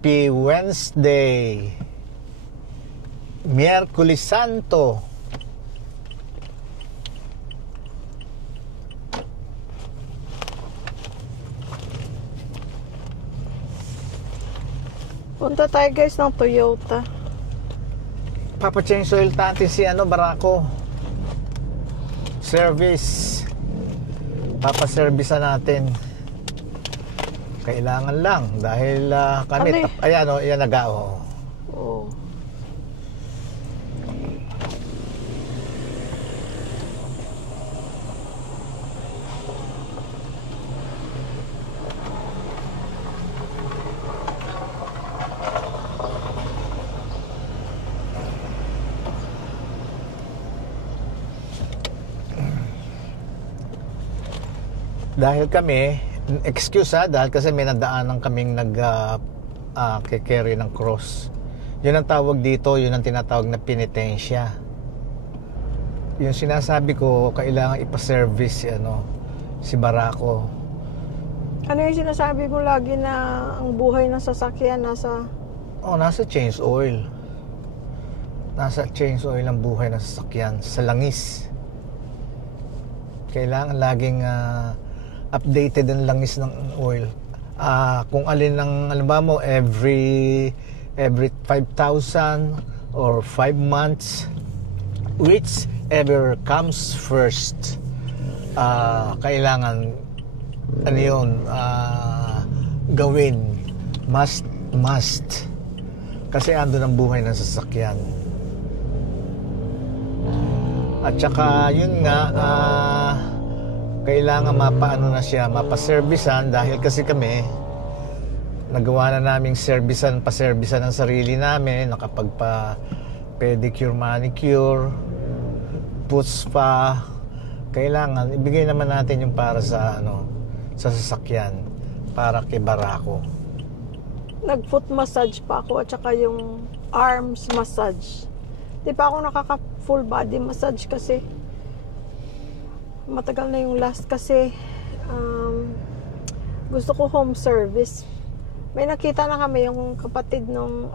Happy Wednesday, Miyerkules Santo. Punta tayo guys ng Toyota. Papa-change oil natin si Barako. Service. Papaservicean natin. Kailangan lang dahil kami ayan nag-ao. Oo. Dahil kami, excuse dahil kasi may nadaanan kaming carry ng cross. Yun ang tawag dito, yun ang tinatawag na penitensya. Yung sinasabi ko, kailangan ipa-service si Barako. Ano yung sinasabi mo lagi na ang buhay ng sasakyan nasa change oil. Nasa change oil ang buhay ng sasakyan, sa langis. Kailangan laging updated ang langis ng oil. Kung alin ang mo every 5,000 or 5 months, which ever comes first, kailangan gawin, must kasi andun ang buhay ng sasakyan. At saka yun nga, kailangan mapaservicean dahil kasi kami nagawa na naming paservicean ng sarili namin, nakapagpa-pedicure, manicure, foot spa. Kailangan ibigay naman natin yung para sa sasakyan, para kay Barako. Nag-foot massage pa ako at saka yung arms massage. Di pa ako nakaka-full body massage kasi matagal na yung last kasi gusto ko home service. May nakita na kami yung kapatid nung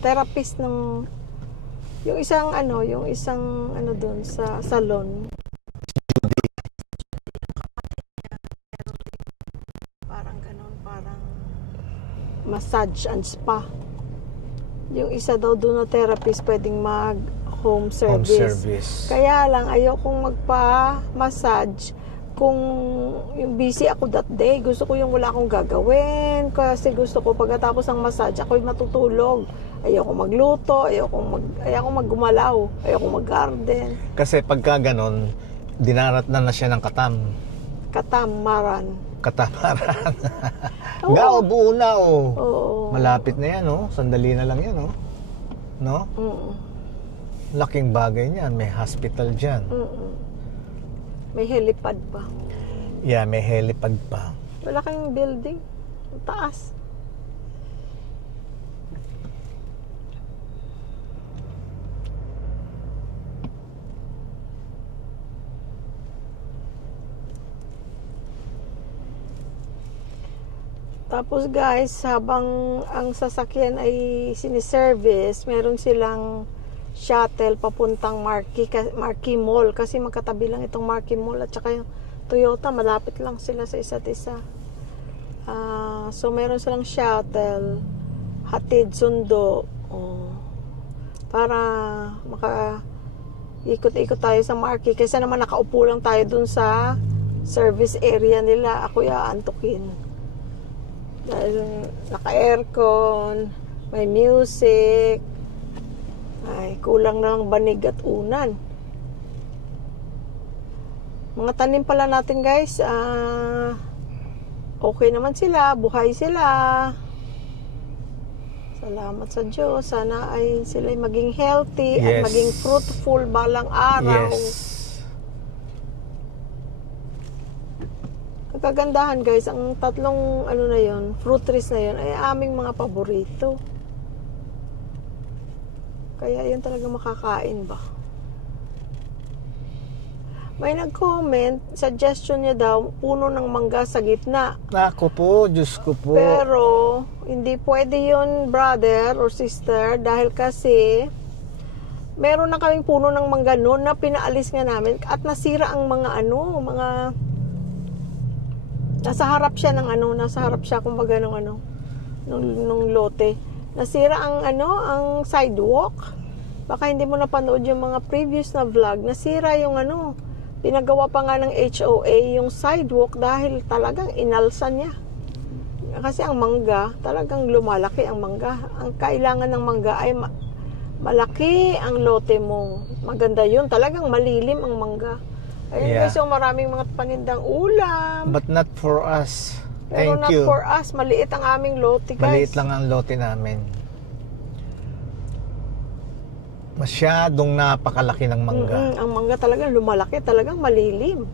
therapist ng yung isang doon sa salon. Parang ganun, parang massage and spa. Yung isa daw doon na therapist pwedeng home service. Kaya lang ayokong magpa-massage kung yung busy ako that day. Gusto ko yung wala akong gagawin kasi gusto ko pagkatapos ng massage ako'y matutulog. Ayoko magluto, ayoko maggumalaw, ayoko mag-garden. Kasi pagka ganon, dinaratnan na siya ng katamaran. Gao, buo na Oo. Malapit na yan sandali na lang yan no? Laking bagay niyan, may hospital dyan. May helipad pa. Yeah, may helipad pa. Malaking building, taas. Tapos guys, habang ang sasakyan ay siniservice, meron silang shuttle papuntang Marquee Mall kasi magkatabi lang itong Marquee Mall at saka yung Toyota, malapit lang sila sa isa't isa. So meron silang shuttle, hatid, sundo, para ikot-ikot tayo sa Marquee kasi naman nakaupo lang tayo dun sa service area nila. Ako aantukin dahil naka-aircon, may music. Ay, kulang na lang banig at unan. Mga tanim pala natin guys, okay naman sila, buhay sila. Salamat sa Diyos. Sana ay sila maging healthy at maging fruitful balang araw. Ang kagandahan guys, ang tatlong fruit trees na yun ay aming mga paborito. Kaya yun talaga makakain ba. May nag-comment, suggestion niya daw, puno ng mangga sa gitna. Ako po, Diyos ko po. Pero, hindi pwede yun, brother or sister, dahil kasi, meron na kaming puno ng mangga noon na pinaalis nga namin at nasira ang mga nasa harap siya kumbaga nung lote. Nasira ang sidewalk. Baka hindi mo napanood yung mga previous na vlog. Nasira yung pinagawa pa nga ng HOA yung sidewalk dahil talagang inalsa niya. Kasi ang mangga, talagang lumalaki ang mangga. Ang kailangan ng mangga ay malaki ang lote mo. Maganda yun. Talagang malilim ang mangga. Ayun guys, so maraming mga panindang ulam. But not for us. Pero Thank not you. for us. Maliit ang aming lote, guys. Maliit lang ang lote namin. Masyadong napakalaki ng mangga. Ang mangga talagang lumalaki, talagang malilim.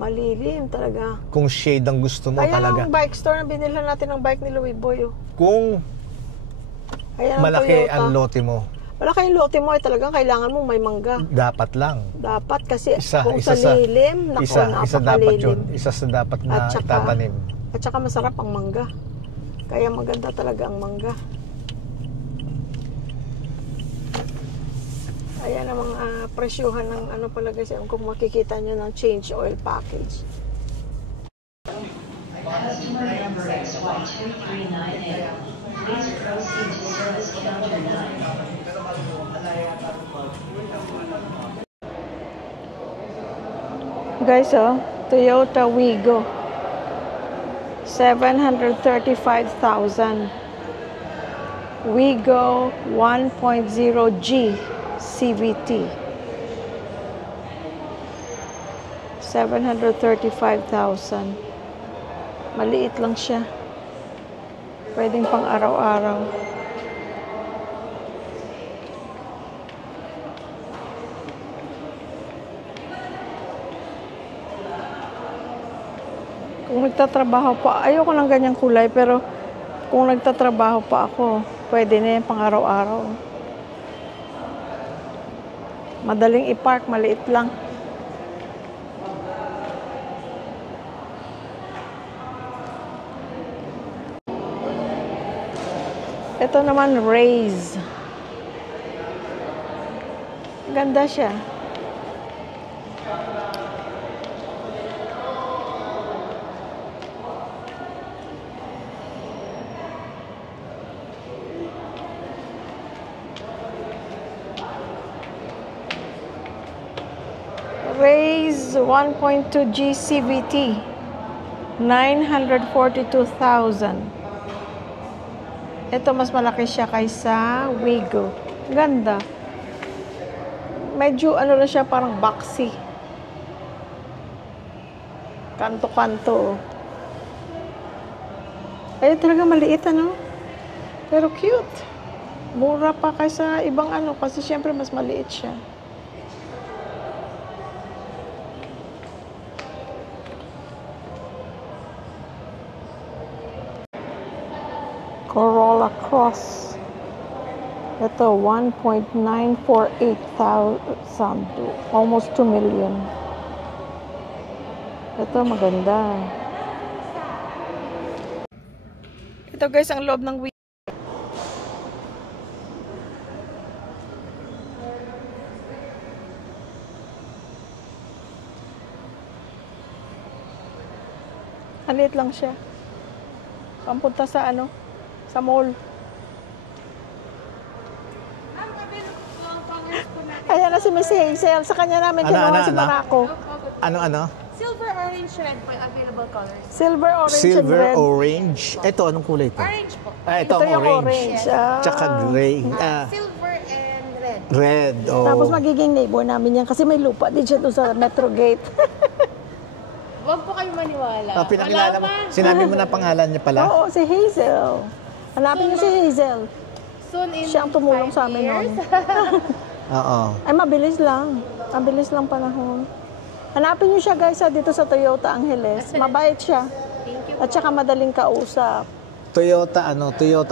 Malilim talaga. Kung shade ang gusto mo talaga. Kaya ang bike store na binilhan natin ng bike ni Louie Boy. Kung malaki ang lote mo. Malaki ang lote mo ay talagang kailangan mo may mangga. Dapat lang. Dapat kasi kung sa lilim, napakalilim. Isa sa dapat na itatanim. At saka masarap ang mangga. Kaya maganda talaga ang mangga. Ayan ang mga presyuhan ng pala guys, kung makikita nyo ng change oil package. Customer number X1239A. Please proceed to service counter 9. Guys, Toyota Wigo. 735,000. Wigo 1.0G. CVT 735,000. Maliit lang siya. Pwedeng pang araw-araw. Kung nagtatrabaho pa, ayoko ng ganyang kulay, pero kung nagtatrabaho pa ako, pwede na yan pang araw-araw. Madaling i-park, maliit lang. Ito naman, Raze. Ganda siya. Raze 1.2G CVT 942,000. Ito mas malaki siya kaysa Wigo. Ganda. Medyo lang siya, parang boxy. Kanto-kanto. Ay talaga maliit pero cute. Mura pa kaysa ibang kasi syempre mas maliit siya. Corolla Cross. Ito, 1.948,000. Almost 2 million. Ito, maganda. Ito guys, ang loob ng Wigo. Maliit lang siya. Pampunta sa sa mall. Ayan na si Miss Hazel. Sa kanya namin kinuha si Barako. Ano? Silver, orange, red po yung available colors. Silver, orange, and Silver, red. orange. Ito, anong kulay ito? Orange po. Ito ang yung orange. Ah. Tsaka gray. Silver and red. Red. Oh. Tapos magiging neighbor namin yan kasi may lupa din siya doon sa Metro Gate. Huwag po kayo maniwala. Pinakilala mo. Sinabi mo na pangalan niya pala? Oo, si Hazel. Hanapin niyo si Hazel. Soon in Siya ang tumulong 5 sa amin noon. years. Oo. Ay, mabilis lang. Mabilis lang panahon. Hanapin niyo siya guys dito sa Toyota Angeles. Mabait siya. Thank you. At saka madaling kausap. Toyota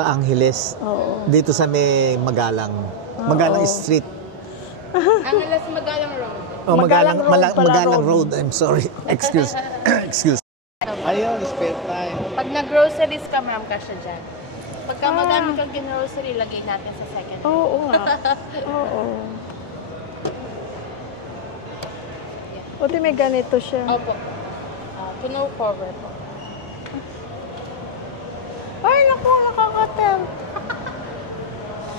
Angeles. Oo. Dito sa may Magalang. Magalang Street. Ang alas Magalang Road. Magalang Road. I'm sorry. Excuse. Ayun, spare time. Pag nag-groceries ka, ma'am, kasya dyan. Pagka madami kang grocery, lagay natin sa second. Oo nga. Oo. Buti may ganito siya. Opo. Puno cover po. Ay, naku, nakakatem.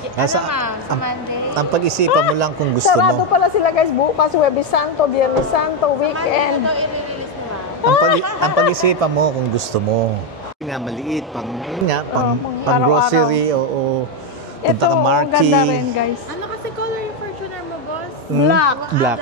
Ano ma'am, sa Monday? Ang pag-isipan mo lang kung gusto Sarado mo. pala sila guys bukas, Huwebes Santo, Biyernes Santo, Monday na weekend. daw i-release mo, ma'am. Ang pag-isipan mo kung gusto mo. Nga maliit, pang grocery o punta Ito, ka ang market. ganda rin guys. Ano kasi color yung Fortuner mo, boss? Black. Black.